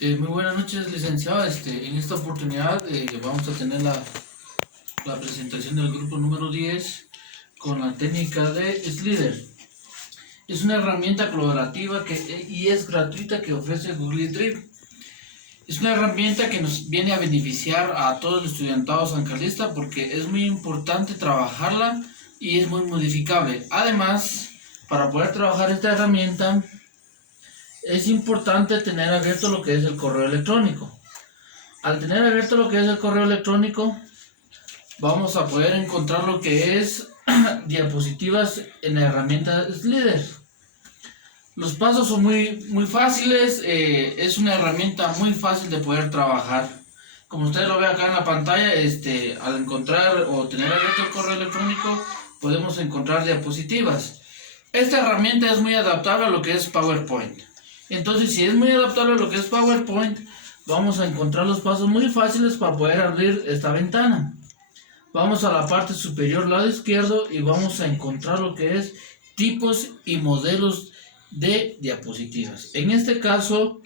Muy buenas noches, licenciado. En esta oportunidad vamos a tener la presentación del grupo número 10 con la técnica de Slider. Es una herramienta colaborativa y es gratuita que ofrece Google Drive. Es una herramienta que nos viene a beneficiar a todo el estudiantado sancarlista porque es muy importante trabajarla y es muy modificable. Además, para poder trabajar esta herramienta, es importante tener abierto lo que es el correo electrónico. Al tener abierto lo que es el correo electrónico, vamos a poder encontrar lo que es diapositivas en la herramienta Slider. Los pasos son muy fáciles, es una herramienta muy fácil de poder trabajar. Como ustedes lo ven acá en la pantalla, al encontrar o tener abierto el correo electrónico, podemos encontrar diapositivas. Esta herramienta es muy adaptable a lo que es PowerPoint. Entonces, si es muy adaptable a lo que es PowerPoint, vamos a encontrar los pasos muy fáciles para poder abrir esta ventana. Vamos a la parte superior, lado izquierdo, y vamos a encontrar lo que es tipos y modelos de diapositivas. En este caso,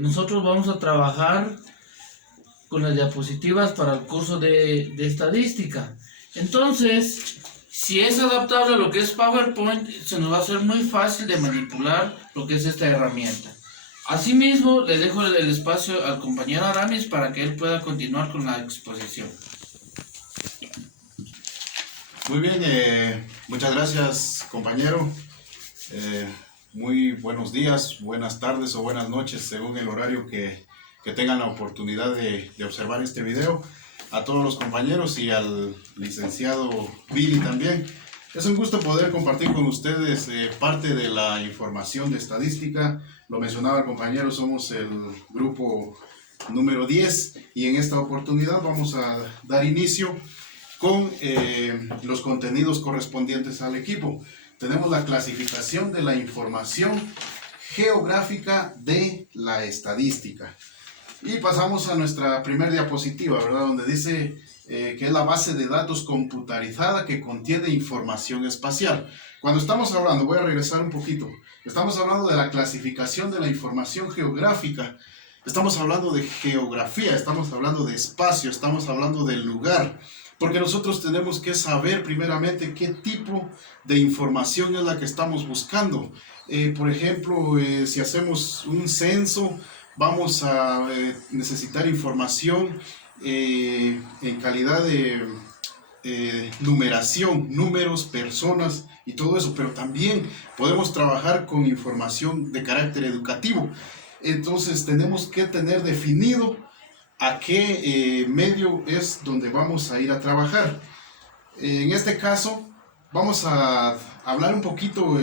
nosotros vamos a trabajar con las diapositivas para el curso de estadística. Entonces, si es adaptable a lo que es PowerPoint, se nos va a hacer muy fácil de manipular lo que es esta herramienta. Asimismo, le dejo el espacio al compañero Aramis para que él pueda continuar con la exposición. Muy bien, muchas gracias, compañero. Muy buenos días, buenas tardes o buenas noches, según el horario que tengan la oportunidad de observar este video. A todos los compañeros y al licenciado Billy también. Es un gusto poder compartir con ustedes parte de la información de estadística. Lo mencionaba el compañero, somos el grupo número 10 y en esta oportunidad vamos a dar inicio con los contenidos correspondientes al equipo. Tenemos la clasificación de la información geográfica de la estadística. Y pasamos a nuestra primera diapositiva, ¿verdad? Donde dice que es la base de datos computarizada que contiene información espacial. Cuando estamos hablando, voy a regresar un poquito, estamos hablando de la clasificación de la información geográfica. Estamos hablando de geografía, estamos hablando de espacio, estamos hablando del lugar. Porque nosotros tenemos que saber primeramente qué tipo de información es la que estamos buscando. Por ejemplo, si hacemos un censo, vamos a necesitar información en calidad de numeración, números, personas y todo eso, pero también podemos trabajar con información de carácter educativo. Entonces tenemos que tener definido a qué medio es donde vamos a ir a trabajar. En este caso vamos a hablar un poquito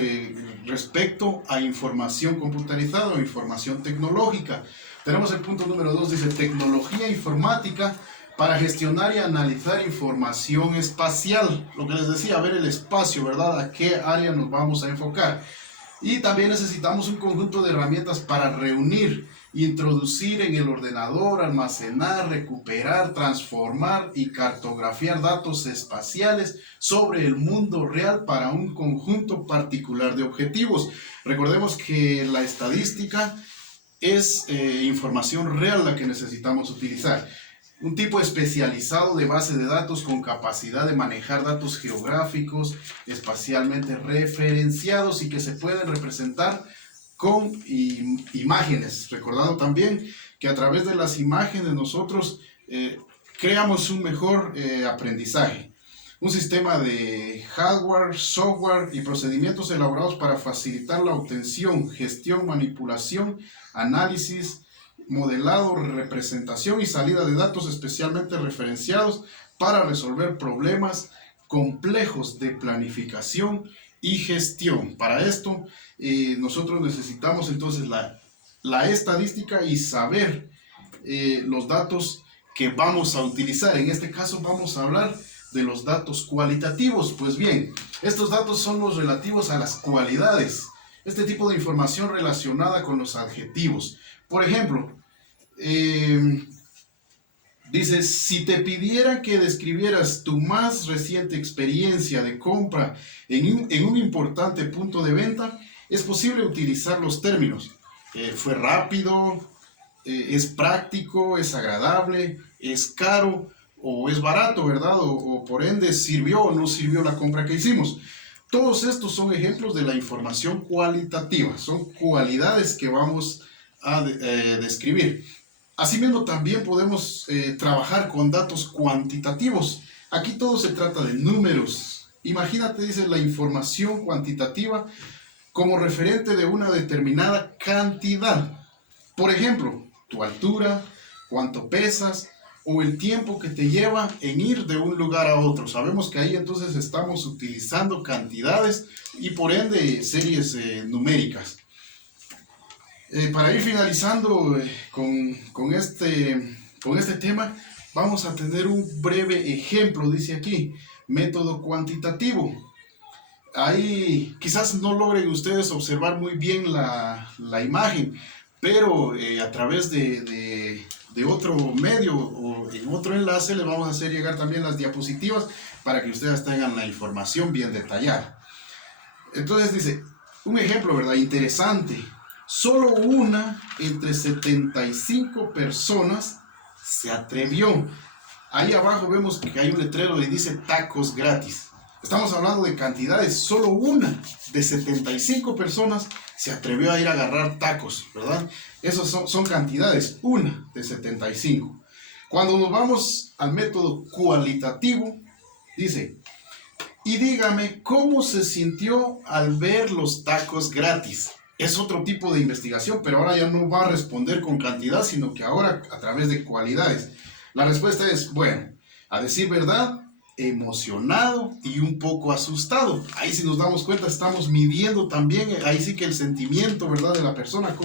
respecto a información computarizada o información tecnológica. Tenemos el punto número 2, dice tecnología informática para gestionar y analizar información espacial. Lo que les decía, ver el espacio, ¿verdad? A qué área nos vamos a enfocar. Y también necesitamos un conjunto de herramientas para reunir, introducir en el ordenador, almacenar, recuperar, transformar y cartografiar datos espaciales sobre el mundo real para un conjunto particular de objetivos. Recordemos que la estadística es información real la que necesitamos utilizar. Un tipo especializado de base de datos con capacidad de manejar datos geográficos espacialmente referenciados y que se pueden representar con imágenes. Recordando también que a través de las imágenes nosotros creamos un mejor aprendizaje. Un sistema de hardware, software y procedimientos elaborados para facilitar la obtención, gestión, manipulación, análisis, modelado, representación y salida de datos especialmente referenciados para resolver problemas complejos de planificación y gestión. Para esto nosotros necesitamos entonces la estadística y saber los datos que vamos a utilizar. En este caso vamos a hablar de los datos cualitativos. Pues bien, estos datos son los relativos a las cualidades, este tipo de información relacionada con los adjetivos. Por ejemplo, dice, si te pidiera que describieras tu más reciente experiencia de compra en un importante punto de venta, es posible utilizar los términos. Fue rápido, es práctico, es agradable, es caro o es barato, ¿verdad? O por ende sirvió o no sirvió la compra que hicimos. Todos estos son ejemplos de la información cualitativa, son cualidades que vamos a describir. Asimismo, también podemos trabajar con datos cuantitativos. Aquí todo se trata de números. Imagínate, dice, la información cuantitativa como referente de una determinada cantidad. Por ejemplo, tu altura, cuánto pesas o el tiempo que te lleva en ir de un lugar a otro. Sabemos que ahí entonces estamos utilizando cantidades y por ende series numéricas. Para ir finalizando con este tema, vamos a tener un breve ejemplo, dice aquí, método cuantitativo. Ahí quizás no logren ustedes observar muy bien la imagen, pero a través de otro medio o en otro enlace les vamos a hacer llegar también las diapositivas para que ustedes tengan la información bien detallada. Entonces dice, un ejemplo, ¿verdad? Interesante. Solo una entre 75 personas se atrevió. Ahí abajo vemos que hay un letrero y dice tacos gratis. Estamos hablando de cantidades, solo una de 75 personas se atrevió a ir a agarrar tacos, ¿verdad? Esas son cantidades, una de 75. Cuando nos vamos al método cualitativo, dice, y dígame cómo se sintió al ver los tacos gratis. Es otro tipo de investigación, pero ahora ya no va a responder con cantidad, sino que ahora a través de cualidades. La respuesta es, bueno, a decir verdad, emocionado y un poco asustado. Ahí si nos damos cuenta estamos midiendo también, ahí sí que el sentimiento, ¿verdad?, de la persona,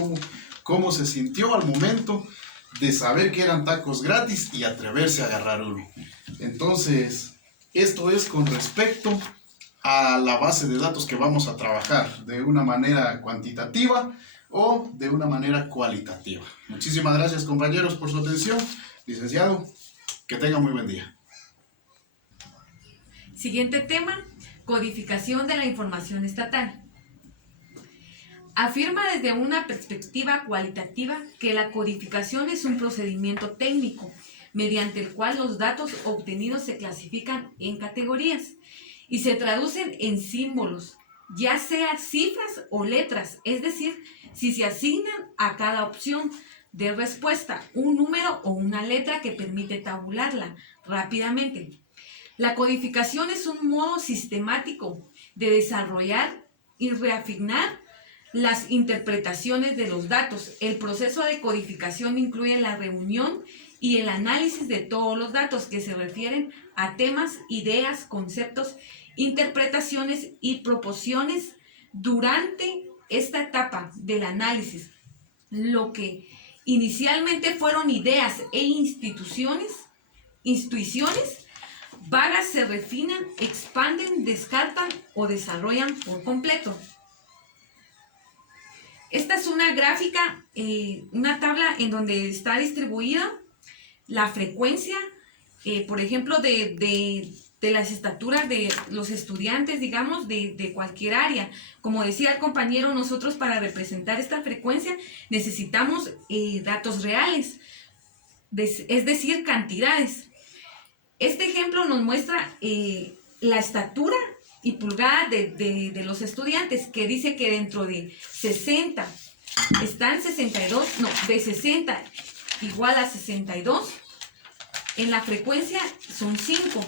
cómo se sintió al momento de saber que eran tacos gratis y atreverse a agarrar uno. Entonces, esto es con respecto a la base de datos que vamos a trabajar de una manera cuantitativa o de una manera cualitativa. Muchísimas gracias, compañeros, por su atención. Licenciado, que tenga muy buen día. Siguiente tema, codificación de la información estatal. Afirma desde una perspectiva cualitativa que la codificación es un procedimiento técnico mediante el cual los datos obtenidos se clasifican en categorías y se traducen en símbolos, ya sea cifras o letras, es decir, si se asignan a cada opción de respuesta un número o una letra que permite tabularla rápidamente. La codificación es un modo sistemático de desarrollar y reafinar las interpretaciones de los datos. El proceso de codificación incluye la reunión y el análisis de todos los datos que se refieren a temas, ideas, conceptos, interpretaciones y proposiciones durante esta etapa del análisis. Lo que inicialmente fueron ideas e intuiciones vagas se refinan, expanden, descartan o desarrollan por completo. Esta es una gráfica, una tabla en donde está distribuida la frecuencia, por ejemplo, de las estaturas de los estudiantes, digamos, de cualquier área. Como decía el compañero, nosotros para representar esta frecuencia necesitamos datos reales, es decir, cantidades. Este ejemplo nos muestra la estatura y pulgada de los estudiantes, que dice que dentro de 60 están 62, no, de 60 igual a 62, en la frecuencia son 5,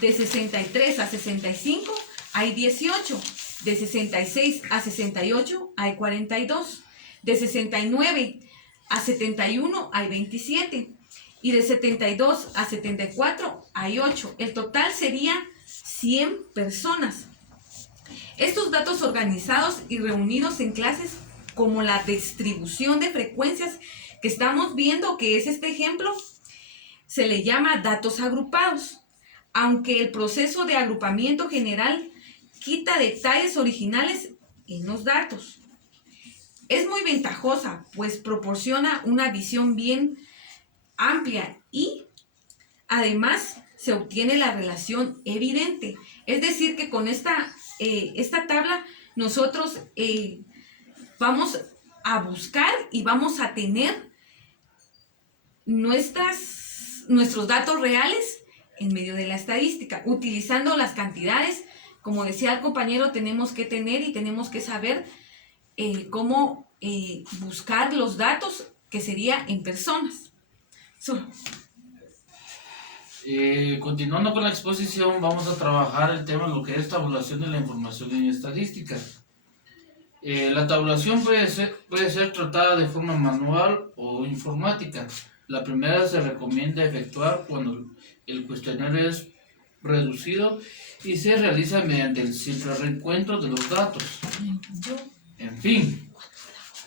de 63 a 65 hay 18, de 66 a 68 hay 42, de 69 a 71 hay 27, y de 72 a 74 hay 8. El total sería 100 personas. Estos datos organizados y reunidos en clases como la distribución de frecuencias que estamos viendo, que es este ejemplo, se le llama datos agrupados, aunque el proceso de agrupamiento general quita detalles originales en los datos. Es muy ventajosa, pues proporciona una visión bien amplia y además se obtiene la relación evidente. Es decir, que con esta tabla nosotros vamos a buscar y vamos a tener nuestros datos reales en medio de la estadística, utilizando las cantidades. Como decía el compañero, tenemos que tener y tenemos que saber cómo buscar los datos, que sería en personas. Continuando con la exposición, vamos a trabajar el tema, lo que es tabulación de la información en estadística. La tabulación puede ser tratada de forma manual o informática. La primera se recomienda efectuar cuando el cuestionario es reducido y se realiza mediante el simple recuento de los datos. En fin,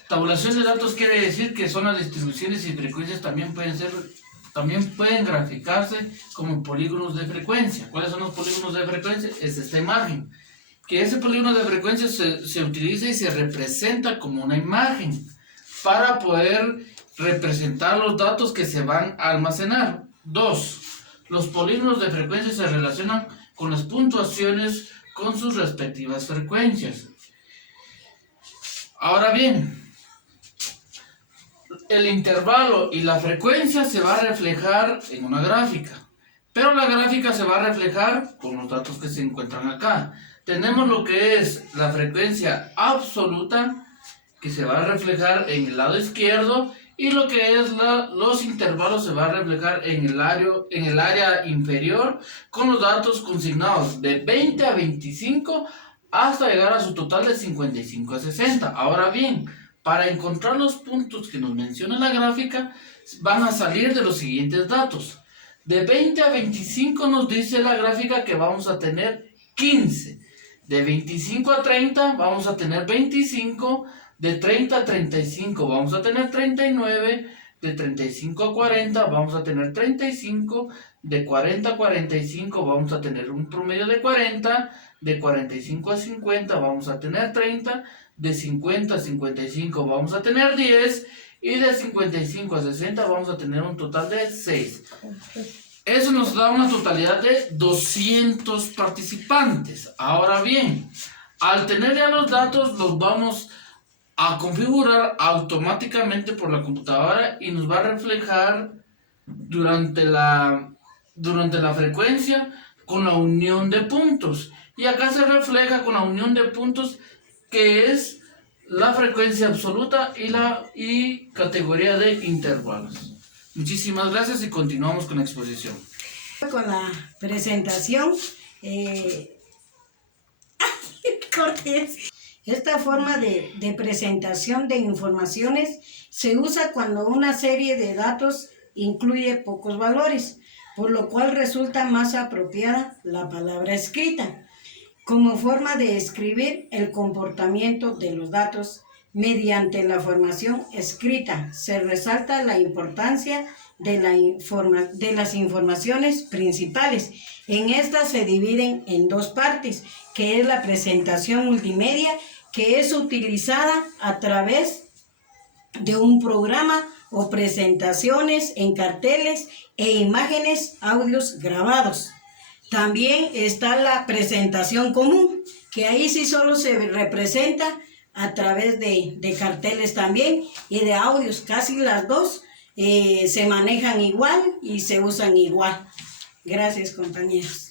tabulación de datos quiere decir que son las distribuciones y frecuencias también pueden graficarse como polígonos de frecuencia. ¿Cuáles son los polígonos de frecuencia? Es esta imagen. Que ese polígono de frecuencia se utiliza y se representa como una imagen para poder representar los datos que se van a almacenar. 2. Los polígonos de frecuencia se relacionan con las puntuaciones con sus respectivas frecuencias. Ahora bien, el intervalo y la frecuencia se va a reflejar en una gráfica, pero la gráfica se va a reflejar con los datos que se encuentran acá. Tenemos lo que es la frecuencia absoluta, que se va a reflejar en el lado izquierdo, y lo que es los intervalos se va a reflejar en el área inferior, con los datos consignados de 20 a 25 hasta llegar a su total de 55 a 60. Ahora bien, para encontrar los puntos que nos menciona la gráfica, van a salir de los siguientes datos. De 20 a 25 nos dice la gráfica que vamos a tener 15. De 25 a 30 vamos a tener 25. De 30 a 35 vamos a tener 39. De 35 a 40 vamos a tener 35. De 40 a 45 vamos a tener un promedio de 40. De 45 a 50 vamos a tener 30. De 50 a 55 vamos a tener 10. Y de 55 a 60 vamos a tener un total de 6. Eso nos da una totalidad de 200 participantes. Ahora bien, al tener ya los datos, los vamos a configurar automáticamente por la computadora y nos va a reflejar durante la frecuencia con la unión de puntos. Y acá se refleja con la unión de puntos, que es la frecuencia absoluta y categoría de intervalos. Muchísimas gracias y continuamos con la exposición. Con la presentación, esta forma de presentación de informaciones se usa cuando una serie de datos incluye pocos valores, por lo cual resulta más apropiada la palabra escrita, como forma de escribir el comportamiento de los datos. Mediante la formación escrita se resalta la importancia de las informaciones principales. En estas se dividen en dos partes, que es la presentación multimedia, que es utilizada a través de un programa o presentaciones en carteles e imágenes, audios grabados. También está la presentación común, que ahí sí solo se representa a través de carteles también y de audios. Casi las dos se manejan igual y se usan igual. Gracias, compañeros.